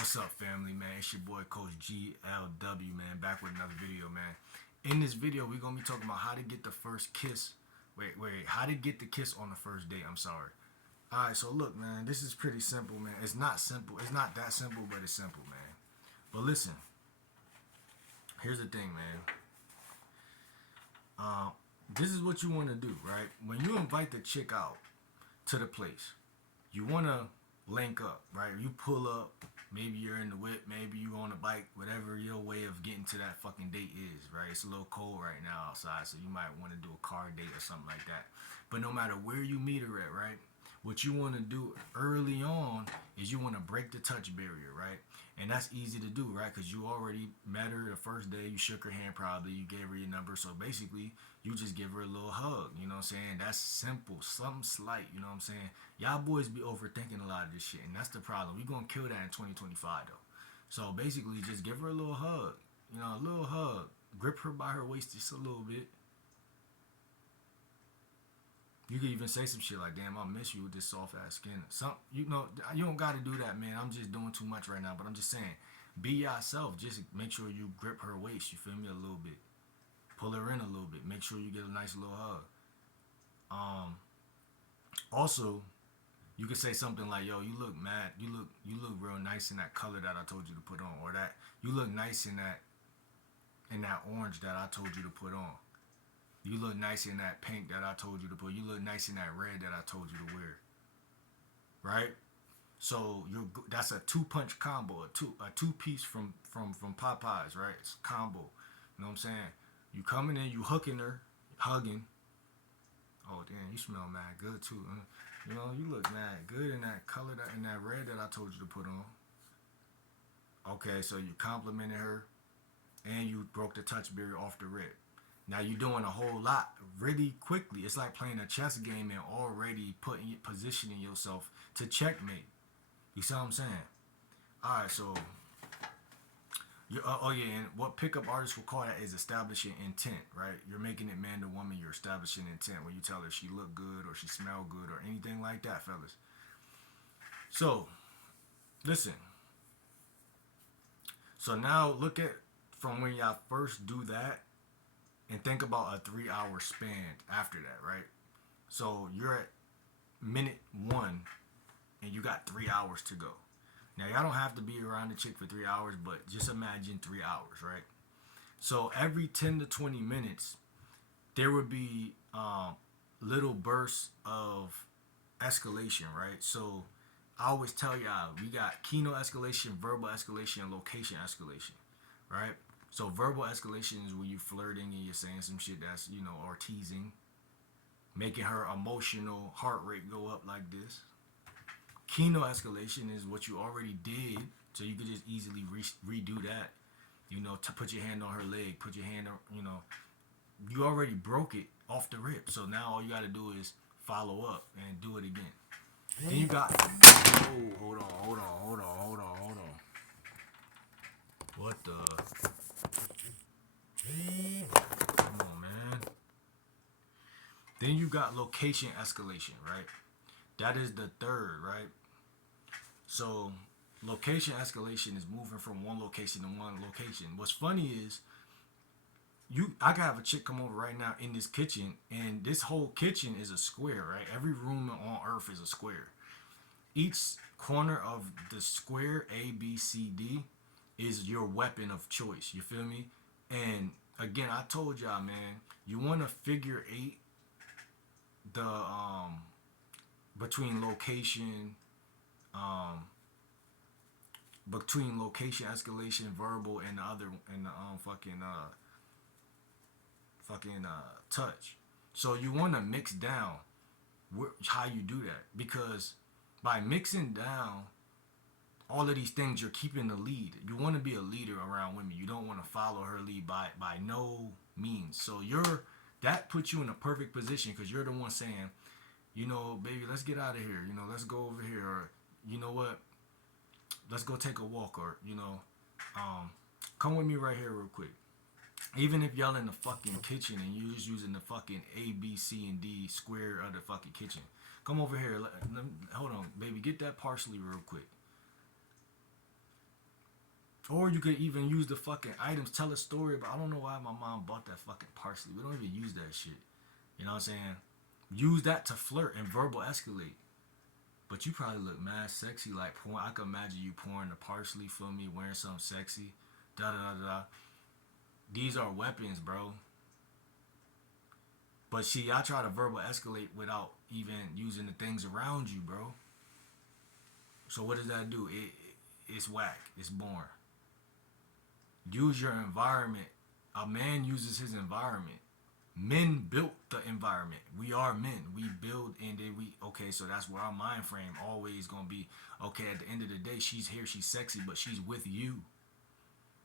What's up, family, man? It's your boy, Coach GLW, man, back with another video, man. In this video, we're going to be talking about how to get the first kiss. How to get the kiss on the first date, I'm sorry. Alright, so look, man, this is pretty simple, man. It's not simple. It's not that simple, but it's simple, man. But listen, here's the thing, man. This is what you want to do, right? When you invite the chick out to the place, you want to link up, right? You pull up, maybe you're in the whip, maybe you on a bike, whatever your way of getting to that fucking date is, right? It's a little cold right now outside, so you might want to do a car date or something like that. But no matter where you meet her at, right? What you want to do early on is you want to break the touch barrier, right? And that's easy to do, right? Because you already met her the first day, you shook her hand probably, you gave her your number. So basically, you just give her a little hug, you know what I'm saying? That's simple, something slight, you know what I'm saying? Y'all boys be overthinking a lot of this shit, and that's the problem. We gonna kill that in 2025, though. So basically, just give her a little hug, you know, a little hug. Grip her by her waist just a little bit. You can even say some shit like, damn, I miss you with this soft ass skin. You know, you don't got to do that, man. I'm just doing too much right now. But I'm just saying, be yourself. Just make sure you grip her waist. You feel me? A little bit. Pull her in a little bit. Make sure you get a nice little hug. Also, you could say something like, yo, you look mad. You look real nice in that color that I told you to put on. Or that you look nice in that orange that I told you to put on. You look nice in that pink that I told you to put. You look nice in that red that I told you to wear. Right? So that's a two-punch combo, a two-piece from Popeyes, right? It's a combo. You know what I'm saying? You coming in, you hooking her, hugging. Oh damn, you smell mad good too. You know, you look mad good in that color, in that red that I told you to put on. Okay, so you complimented her, and you broke the touch barrier off the rip. Now you're doing a whole lot really quickly. It's like playing a chess game and already positioning yourself to checkmate. You see what I'm saying? All right, so oh yeah, and what pickup artists will call that is establishing intent, right? You're making it man to woman. You're establishing intent when you tell her she look good or she smell good or anything like that, fellas. So listen. So now look at from when y'all first do that. And think about a 3-hour span after that, right? So you're at minute 1 and you got 3 hours to go. Now, y'all don't have to be around the chick for 3 hours, but just imagine 3 hours, right? So every 10 to 20 minutes, there would be little bursts of escalation, right? So I always tell y'all, we got keynote escalation, verbal escalation, and location escalation, right? So verbal escalation is when you're flirting and you're saying some shit that's, you know, or teasing, making her emotional heart rate go up like this. Keynote escalation is what you already did, so you could just easily redo that. You know, to put your hand on her leg, put your hand on, you know, you already broke it off the rip. So now all you got to do is follow up and do it again. Then you got, oh, hold on. What the? Come on, man. Then you got location escalation, right? That is the third, right? So location escalation is moving from one location to one location. What's funny is I can have a chick come over right now in this kitchen, and this whole kitchen is a square, right? Every room on earth is a square. Each corner of the square, A, B, C, D, is your weapon of choice. You feel me? And again, I told y'all, man, you want to figure 8 the between location escalation, verbal, and the other, and the touch. So you want to mix down how you do that, because by mixing down all of these things, you're keeping the lead. You want to be a leader around women. You don't want to follow her lead by no means. So that puts you in a perfect position, because you're the one saying, you know, baby, let's get out of here. You know, let's go over here. Or, you know what, let's go take a walk. Or, you know, come with me right here real quick. Even if y'all in the fucking kitchen and you're just using the fucking A, B, C, and D square of the fucking kitchen. Come over here. Hold on, baby. Get that parsley real quick. Or you could even use the fucking items, tell a story about. I don't know why my mom bought that fucking parsley. We don't even use that shit. You know what I'm saying? Use that to flirt and verbal escalate. But you probably look mad sexy, like pouring. I could imagine you pouring the parsley for me, wearing something sexy. Da da da da. These are weapons, bro. But see, I try to verbal escalate without even using the things around you, bro. So what does that do? It's whack. It's boring. Use your environment. A man uses his environment. Men built the environment. We are men. We build and then we okay, so that's where our mind frame always gonna be. Okay, at the end of the day, she's here, she's sexy, but she's with you.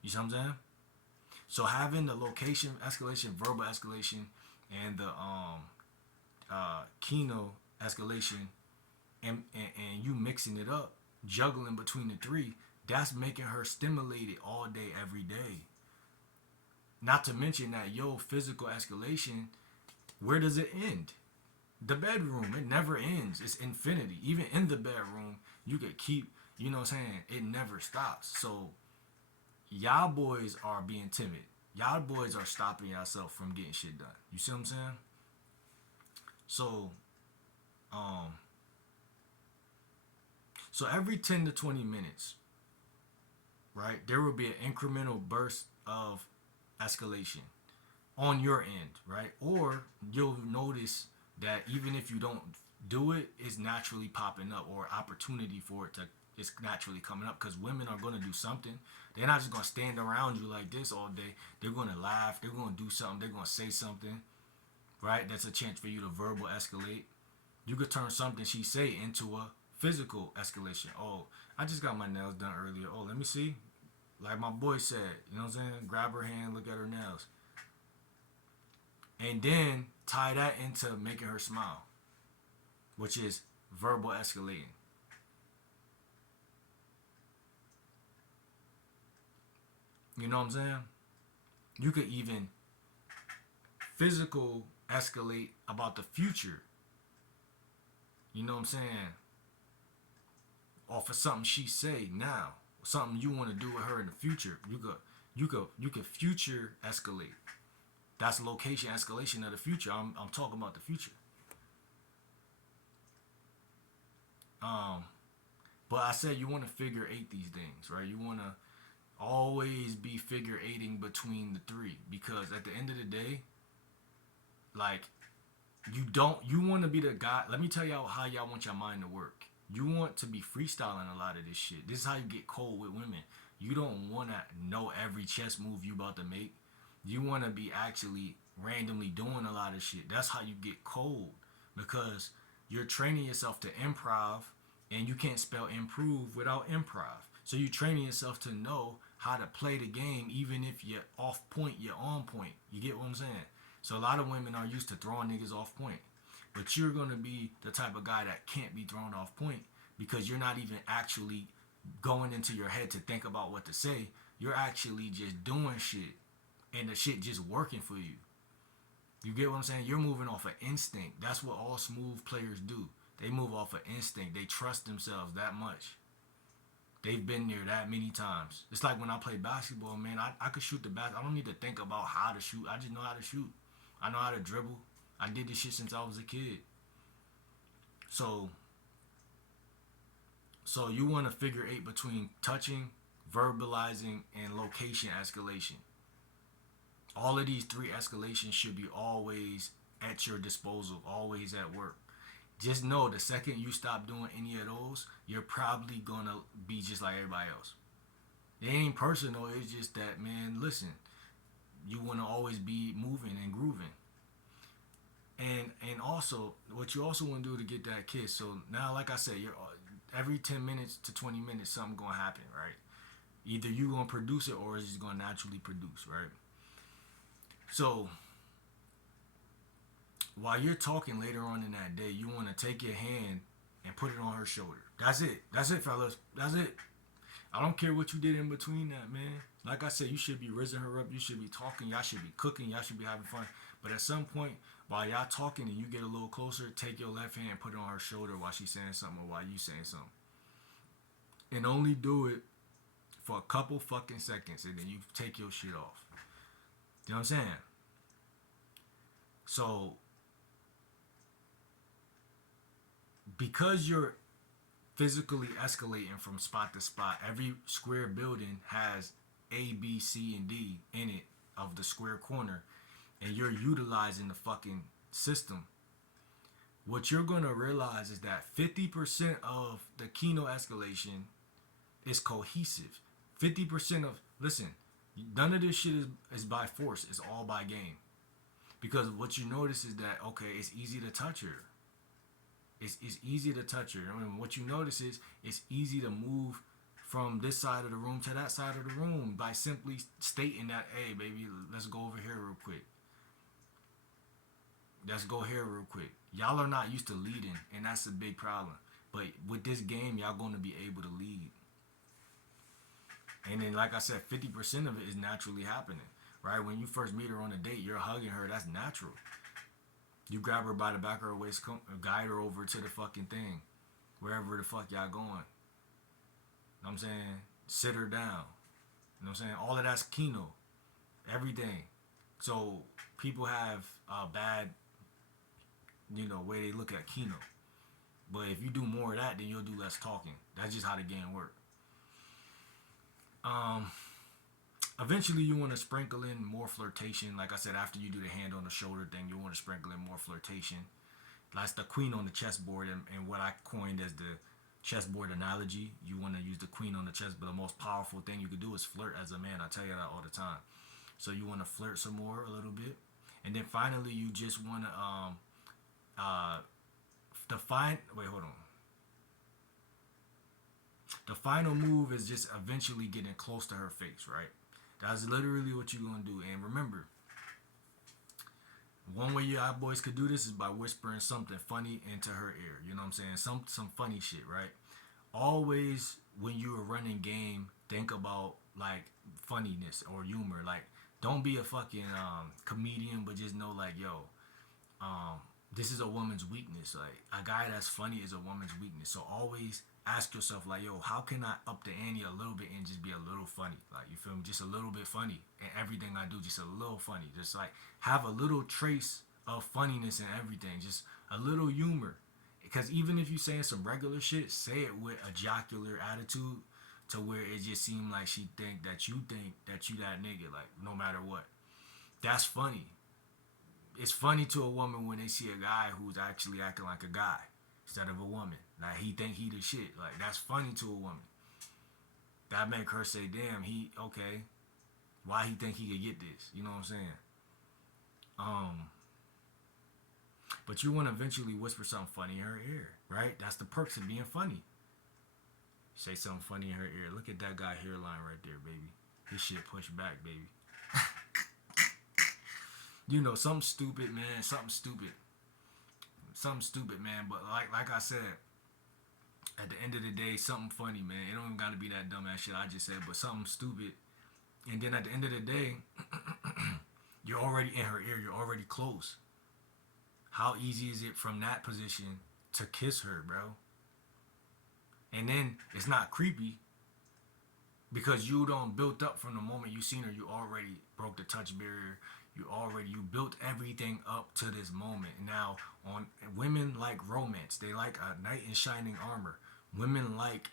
You see what I'm saying? So having the location escalation, verbal escalation, and the Kino escalation, and you mixing it up, juggling between the three, that's making her stimulated all day, every day. Not to mention that yo physical escalation, where does it end? The bedroom, it never ends. It's infinity. Even in the bedroom, you could keep, you know what I'm saying? It never stops. So y'all boys are being timid. Y'all boys are stopping yourself from getting shit done. You see what I'm saying? So, um, so every 10 to 20 minutes, right, there will be an incremental burst of escalation on your end, right? Or you'll notice that even if you don't do it, it's naturally popping up, or opportunity for it to, it's naturally coming up, because women are going to do something. They're not just going to stand around you like this all day. They're going to laugh. They're going to do something. They're going to say something, right? That's a chance for you to verbal escalate. You could turn something she say into a physical escalation. Oh, I just got my nails done earlier. Oh, let me see. Like my boy said, you know what I'm saying? Grab her hand, look at her nails. And then tie that into making her smile, which is verbal escalating. You know what I'm saying? You could even physical escalate about the future. You know what I'm saying? Or for something she say now, something you want to do with her in the future. You could future escalate. That's location escalation of the future. I'm talking about the future. But I said you want to figure eight these things, right? You want to always be figure eighting between the three, because at the end of the day, like, you want to be the guy. Let me tell y'all how y'all want your mind to work. You want to be freestyling a lot of this shit. This is how you get cold with women. You don't want to know every chess move you about to make. You want to be actually randomly doing a lot of shit. That's how you get cold, because you're training yourself to improv, and you can't spell improve without improv. So you're training yourself to know how to play the game, even if you're off point, you're on point. You get what I'm saying? So a lot of women are used to throwing niggas off point. But you're going to be the type of guy that can't be thrown off point, because you're not even actually going into your head to think about what to say. You're actually just doing shit, and the shit just working for you. You get what I'm saying? You're moving off of instinct. That's what all smooth players do. They move off of instinct. They trust themselves that much. They've been there that many times. It's like when I play basketball, man, I could shoot the basket. I don't need to think about how to shoot. I just know how to shoot. I know how to dribble. I did this shit since I was a kid. So you want to figure eight between touching, verbalizing, and location escalation. All of these three escalations should be always at your disposal, always at work. Just know the second you stop doing any of those, you're probably gonna be just like everybody else. It ain't personal, it's just that, man, listen, you wanna always be moving and grooving. And also, what you also want to do to get that kiss. So now, like I said, you're every 10 minutes to 20 minutes, something gonna happen, right? Either you gonna produce it, or it's just gonna naturally produce, right? So while you're talking later on in that day, you want to take your hand and put it on her shoulder. That's it. That's it, fellas. That's it. I don't care what you did in between that, man. Like I said, you should be rizzing her up. You should be talking. Y'all should be cooking. Y'all should be having fun. But at some point, while y'all talking and you get a little closer, take your left hand and put it on her shoulder while she's saying something, or while you saying something. And only do it for a couple fucking seconds, and then you take your shit off. You know what I'm saying? So, because you're physically escalating from spot to spot, every square building has A, B, C, and D in it of the square corner, and you're utilizing the fucking system. What you're gonna realize is that 50% of the Kino escalation is cohesive. 50% of, listen, none of this shit is by force. It's all by game. Because what you notice is that, okay, it's easy to touch her. It's easy to touch her. I mean, what you notice is it's easy to move from this side of the room to that side of the room by simply stating that, hey, baby, let's go over here real quick. Let's go here real quick. Y'all are not used to leading, and that's a big problem. But with this game, y'all going to be able to lead. And then, like I said, 50% of it is naturally happening, right? When you first meet her on a date, you're hugging her. That's natural. You grab her by the back of her waist, guide her over to the fucking thing, wherever the fuck y'all going. You know what I'm saying? Sit her down. You know what I'm saying? All of that's Kino. Everything. So people have a bad, way they look at Kino. But if you do more of that, then you'll do less talking. That's just how the game works. Eventually you want to sprinkle in more flirtation. Like I said, after you do the hand on the shoulder thing, you want to sprinkle in more flirtation. That's the queen on the chessboard, and what I coined as the chessboard analogy. You want to use the queen on the chess, but the most powerful thing you could do is flirt as a man. I tell you that all the time. So you want to flirt some more a little bit. And then finally you just want to the final move is just eventually getting close to her face, right? That's literally what you're going to do. And remember, one way you boys could do this is by whispering something funny into her ear. You know what I'm saying? Some funny shit, right? Always, when you're running game, think about, like, funniness or humor. Like, don't be a fucking comedian, but just know, like, yo, this is a woman's weakness. Like, a guy that's funny is a woman's weakness. So always ask yourself, like, yo, how can I up the ante a little bit and just be a little funny? Like, you feel me? Just a little bit funny. And everything I do, just a little funny. Just, like, have a little trace of funniness in everything. Just a little humor. Because even if you're saying some regular shit, say it with a jocular attitude to where it just seems like she think that you that nigga, like, no matter what. That's funny. It's funny to a woman when they see a guy who's actually acting like a guy instead of a woman. Like, he think he the shit. Like, that's funny to a woman. That make her say, damn, okay, why he think he could get this? You know what I'm saying? But you want to eventually whisper something funny in her ear, right? That's the perks of being funny. Say something funny in her ear. Look at that guy hairline right there, baby. His shit pushed back, baby. Something stupid, man. Something stupid, man. But like I said, at the end of the day, something funny, man. It don't even gotta be that dumbass shit I just said, but something stupid. And then at the end of the day, you're already in her ear. You're already close. How easy is it from that position to kiss her, bro? And then it's not creepy because you don't built up from the moment you seen her. You already broke the touch barrier. You built everything up to this moment. Now, women like romance. They like a knight in shining armor. Women like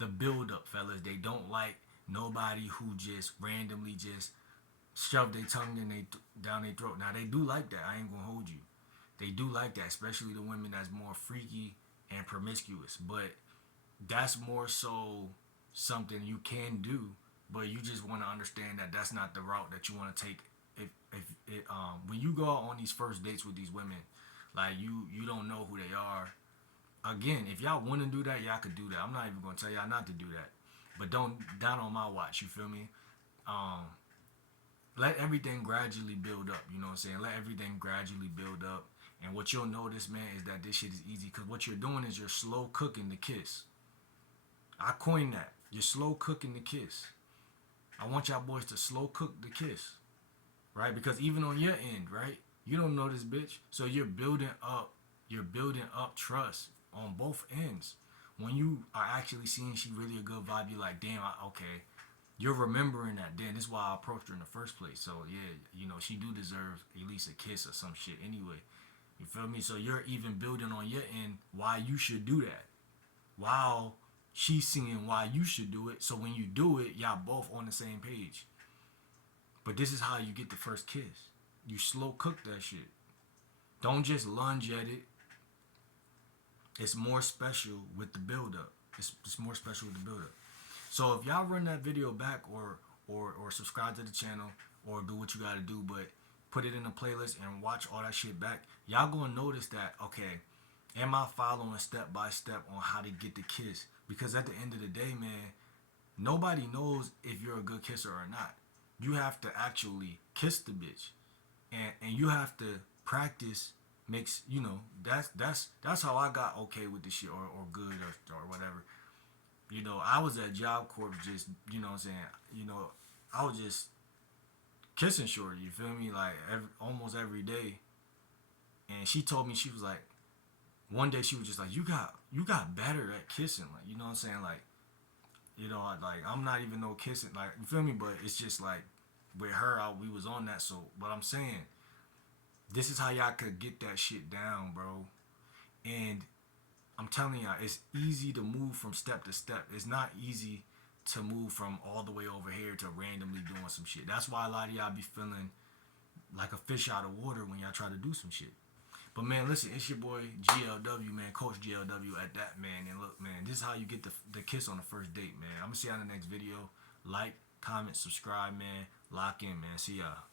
the build up, fellas. They don't like nobody who just randomly just shove their tongue down their throat. Now, they do like that. I ain't gonna hold you. They do like that, especially the women that's more freaky and promiscuous. But that's more so something you can do, but you just want to understand that that's not the route that you want to take. When you go out on these first dates with these women, like, you don't know who they are. Again, if y'all want to do that, y'all could do that. I'm not even gonna tell y'all not to do that, but don't down on my watch. You feel me? Let everything gradually build up. You know what I'm saying? Let everything gradually build up. And what you'll notice, man, is that this shit is easy because what you're doing is you're slow cooking the kiss. I coined that. You're slow cooking the kiss. I want y'all boys to slow cook the kiss. Right? Because even on your end, right? You don't know this bitch. So you're building up trust on both ends. When you are actually seeing she really a good vibe, you're like, damn, okay, you're remembering that. Then this is why I approached her in the first place. So yeah, you know, she do deserve at least a kiss or some shit anyway. You feel me? So you're even building on your end why you should do that. While she's seeing why you should do it. So when you do it, y'all both on the same page. But this is how you get the first kiss. You slow cook that shit. Don't just lunge at it. It's more special with the build up. It's more special with the build up. So if y'all run that video back or subscribe to the channel or do what you gotta do, but put it in a playlist and watch all that shit back, y'all gonna notice that, okay, am I following step by step on how to get the kiss? Because at the end of the day, man, nobody knows if you're a good kisser or not. You have to actually kiss the bitch. And you have to practice makes, you know, that's how I got okay with this shit or good or whatever. You know, I was at Job Corp just, you know what I'm saying, you know, I was just kissing shorty, you feel me? Like almost every day. And she told me, she was like, one day she was just like, you got better at kissing, like, you know what I'm saying? Like, you know, like I'm not even no kissing, like, you feel me? But it's just like with her, we was on that. So what I'm saying, this is how y'all could get that shit down, bro. And I'm telling y'all, it's easy to move from step to step. It's not easy to move from all the way over here to randomly doing some shit. That's why a lot of y'all be feeling like a fish out of water when y'all try to do some shit. But man, listen, it's your boy GLW, man, Coach GLW at that, man. And look, man, this is how you get the kiss on the first date, man. I'm gonna see y'all in the next video. Like, comment, subscribe, man. Lock in, man. See y'all.